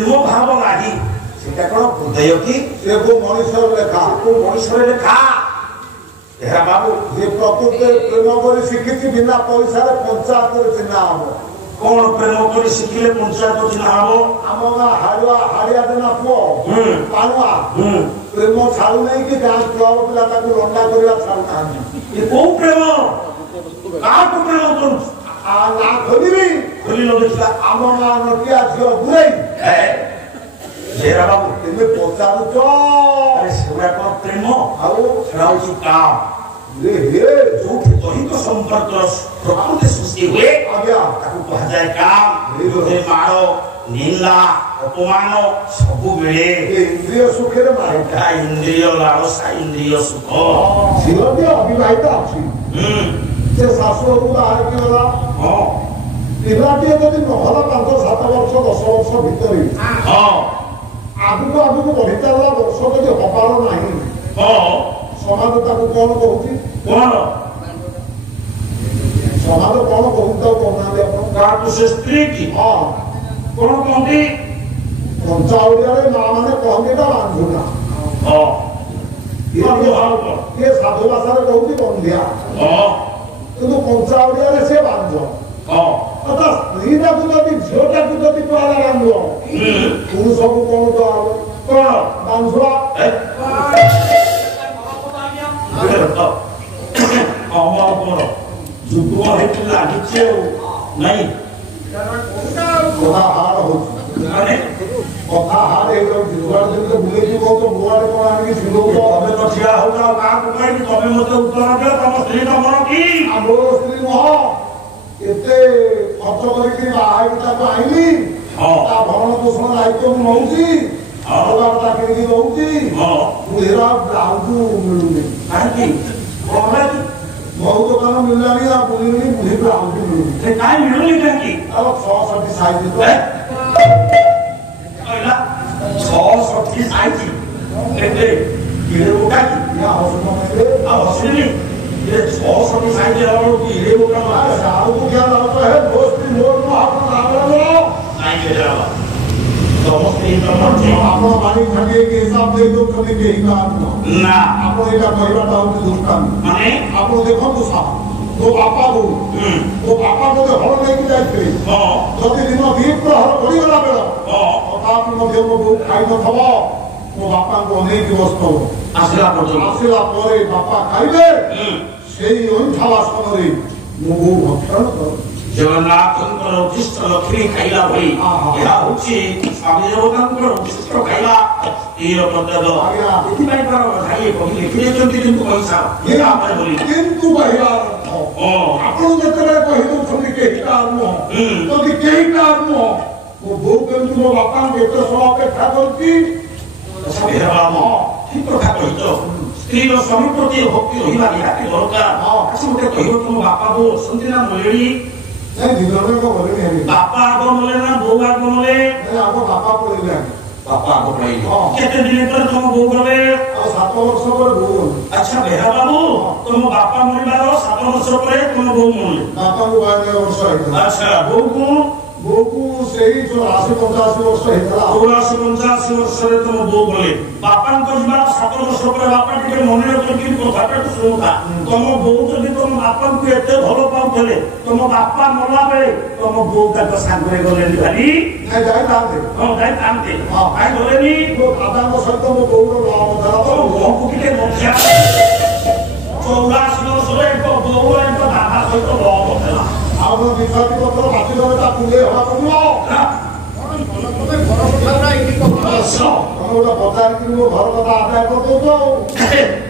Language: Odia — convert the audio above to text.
ପ୍ରେମ ଭାବ ନାହିଁ ସେଟା କଣ ହୃଦୟ କି ସେ କୋଉ ମଣିଷର ଲେଖା କୋଉ ମଣିଷର ଲେଖା ଏହା ବାବୁ ଯେ ପ୍ରକୃତରେ ପ୍ରେମ କରି ଶିଖିଛି ବିନା ପଇସାରେ ପଞ୍ଚାୟତରେ ଚିହ୍ନା ହବ କଣ ପ୍ରେମ କରି ଶିଖିଲେ ପଞ୍ଚାୟତ ଚିହ୍ନା ହବ ଆମ ଗାଁ ହାଡ଼ିଆ ଦେନା ପୁଅ ପାଣୁଆ ପ୍ରେମ ଛାଡୁ ନାହିଁ କି ଗାଁ କ୍ଲବ ପିଲା ତାକୁ ଲଣ୍ଡା କରିବା ଛାଡୁନାହାନ୍ତି ଏ କୋଉ ପ୍ରେମ କାହାକୁ ପ୍ରେମ କରୁଛୁ ନା ଖୋଲିବି ଖୋଲି ଲଗେଇଥିଲା ଆମ ଗାଁ ନଟିଆ ଝିଅ ଗୁରେଇ ଜେରା ବାବୁ ତେମେ ପଚାରୁଛ ସେଗୁଡା କଣ ପ୍ରେମ ଆଉ ସେଟା ହଉଛି କାମ ଯୋଉଠି ଦୈହିକ ସମ୍ପର୍କର ପ୍ରକୃତି ସୃଷ୍ଟି ହୁଏ ଆଜ୍ଞା ତାକୁ କୁହାଯାଏ କାମ ମାଳ ନିନ୍ଦା ଅପମାନ ସବୁ ମିଳେ ଇନ୍ଦ୍ରିୟ ସୁଖରେ ଏଟା ଇନ୍ଦ୍ରିୟ ଲାଳସା ଇନ୍ଦ୍ରିୟ ସୁଖ ଝିଅଟି ଅବିବାହିତ ଅଛି ସେ ଶାଶୁ ଘରକୁ ବାହାରିକି ଗଲା ପିଲାଟିଏ ଯଦି ନହେଲା 5-7 ବର୍ଷ 10 ବର୍ଷ ଭିତରେ ଆଗକୁ ବଢି ଚାଲିଲା ବର୍ଷ ଯଦି ହବାର ନାହିଁ ସମାଜ ତାକୁ କଣ କହୁଛି କଣ ସମାଜ କଣ କହୁଛି ତାକୁ କହୁନାହାନ୍ତି ଆପଣ କାହାକୁ ସେ ସ୍ତ୍ରୀ କି କଣ କହନ୍ତି କଞ୍ଚା ଓଡ଼ିଆରେ ମା ମାନେ କହନ୍ତି ଏଟା ବାନ୍ଧୁନା କିଏ ସାଧୁ ଭାଷାରେ କହୁଛି ବନ୍ଧିଆ କିନ୍ତୁ କଞ୍ଚା ଓଡ଼ିଆରେ ସେ ବାନ୍ଧ ତା ସ୍ତ୍ରୀଟାକୁ ଯଦି ଝିଅଟାକୁ ଯଦି କୁଆଡେ ବାନ୍ଧିବ ପୁରୁଷକୁ କଣ କୁହାହବ କଣ ବାନ୍ଧୁଆ ଯୁଗ ହେଇକି ଲାଗିଛି ଆଉ ନାଇଁ କଥା ହାର୍ଡ ହଉଛି କଥା ହାର୍ଡ ହେଇଯାଉଛି ଯୁଆଡେ ଯେମିତି ବୁଲେଇକି କହୁଛ ମୁଆଡେ କଣ ଆଣିକି ସିଲଉଛ ତମେ ତ ଠିଆ ହଉଛ କାହାକୁ କହିବି ତମେ ମତେ ଉତ୍ତର ଦିଅ ତମ ସ୍ତ୍ରୀ ତମର କି ଆମର ସ୍ତ୍ରୀ ନୁହଁ ଏତେ ଖର୍ଚ୍ଚ କରିକି ବାହା ହେଇକି ତାକୁ ଆଇଲି ତା ଭରଣ ପୋଷଣ ଦାୟିତ୍ୱ ମୁଁ ନଉଛି ଚାକିରି ଦଉଛି ବୁଢ଼ୀର ବ୍ଲାଉଜ ମିଳୁନି କାହିଁକି ବହୁତ ଦୋକାନ ମିଳିଲାଣି ଆଉ ବୁଲିନି ବୁଢ଼ୀ ବ୍ଲାଉଜ ମିଳୁନି ସେ କାହିଁ ମିଳୁନି କାହିଁକି ଆଉ 66 ସାଇଜ କହିଲା 66 ସାଇଜ କେତେ କିଲୋ ଗୋଟା କି ଆଉ ହସିଲି 66 ସାଇଜ ହେଲା ବେଳକୁ କିଲୋ ଗୋଟା ସାରକୁ କିଏ ଲାଗୁଛ ହେ ମୋ ସ୍ତ୍ରୀ ମୋର ଆପଣ ନାଇଁ କେତେ ସମସ୍ତେ ଆପଣ ମାଣି ଖାଟିକି ହିସାବ ଦେଇ ଦଉଛନ୍ତି କେହି ନା ଆପଣ ଏଇଟା କହିବାଟା ହଉଛି ଦୁଷ୍ଟାମୀ ମାନେ ଆପଣ ଦେଖନ୍ତୁ ସାର୍ ମୋ ବାପା ବୋଉ ମୋ ବାପା ବୋଧେ ହଳ ନେଇକି ଯାଇଥିଲେ ଯଦି ଦିନ ଦ୍ୱିପ୍ରହର ପଡ଼ିଗଲା ବେଳ ତଥାପି ମଧ୍ୟ ମୋ ବୋଉ ଖାଇନଥବ ମୋ ବାପାଙ୍କୁ ଅନେଇକି ବସିଥବ ଆସିଲା ପରେ ବାପା ଖାଇବେ ସେଇ ଅଇଁଠା ବାସନରେ ମୋ ବୋଉ ଭକ୍ଷଣ କର ଜଗନ୍ନାଥଙ୍କର ଉଦ୍ଦିଷ୍ଟ ଲକ୍ଷ୍ମୀ ଖାଇଲା ଭଳି ଏହା ହଉଛି ସ୍ୱାମୀ ଦେବତାଙ୍କର ଉଦ୍ଦିଷ୍ଟ ଖାଇବା ଏଇ କର୍ତ୍ତବ୍ୟ ଏଥିପାଇଁ ଭାଇ ଲେଖିଦେଇଛନ୍ତି କିନ୍ତୁ ପଇସା କିନ୍ତୁ କହିବା ଆପଣ ଯେତେବେଳେ କହିଦଉଛନ୍ତି କେହିଟା ନୁହଁ ଯଦି କେହିଟା ନୁହଁ ମୋ ବୋଉ କେମିତି ମୋ ବାପାଙ୍କୁ ଏତେ ସମୟ ଅପେକ୍ଷା କରୁଛି ଠିକ କଥା କହିଛ ସ୍ତ୍ରୀର ସ୍ୱାମୀ ପ୍ରତି ଭକ୍ତି ରହିବା ନିହାତି ଦରକାର ଗୋଟେ କହିବ ତୁମ ବାପା ବୋଉ ଅଛନ୍ତି ନା ମଲେଣି ବାପା ଆଗ ମଲେ ନା ବୋଉ ଆଗ ମଲେ ବାପା ପଳେଇଲେ ବାପା ଆଗ ପଳେଇଲେ କେତେ ଦିନ ପରେ ତମ ବୋଉ ଗଲେ ଆଉ 7 ବର୍ଷ ପରେ ବୋଉ ଗଲେ ଆଚ୍ଛା ବେହା ବାବୁ ତମ ବାପା ମରିବାର 7 ବର୍ଷ ପରେ ତମ ବୋଉ ମରିଲେ ବାପାଙ୍କୁ 92 ବର୍ଷ ହେଇଥିଲା ଆଚ୍ଛା ବୋଉକୁ ସେଇ 84-85 ବର୍ଷ ହେଇଥିଲା 84-85 ବର୍ଷରେ ତମ ବୋଉ ଗଲେ ବାପାଙ୍କ ଯିବାର 7 ବର୍ଷ ପରେ ବାପା ଟିକେ ମନେ ରଖନ୍ତି କଥାଟା ଶୁଣୁଥା ତମ ବୋଉ ଯଦି ତମ ବାପାଙ୍କୁ ଏତେ ଭଲ ପାଉଥିଲେ ତମ ବାପା ମଲା ବେଳେ ତମ ବୋଉ ତାଙ୍କ ସାଙ୍ଗରେ ଗଲେନି ଭାରି ଯାଇଥାନ୍ତେ ଯାଇଥାନ୍ତେ କାହିଁ ଗଲେନି ମୋ ଦାଦାଙ୍କ ସହିତ ମୋ ବୋଉର ବୋଉକୁ ଟିକେ ମଝିଆ 84 ବର୍ଷରେ ଏକ ବୋଉ ଏକ ଦାଦା ସହିତ ଲଭ ଥିଲା ଆଉ ବିଶ୍ୱାସୀ ପତ୍ର ବାତି ଦେବେ ତା ପୁଲେଇ ହବା ପଡ଼ିବ ଗୋଟେ ପଚାରିକି ମୋ ଘର କଥା ଆଦାୟ କରିଦଉଛ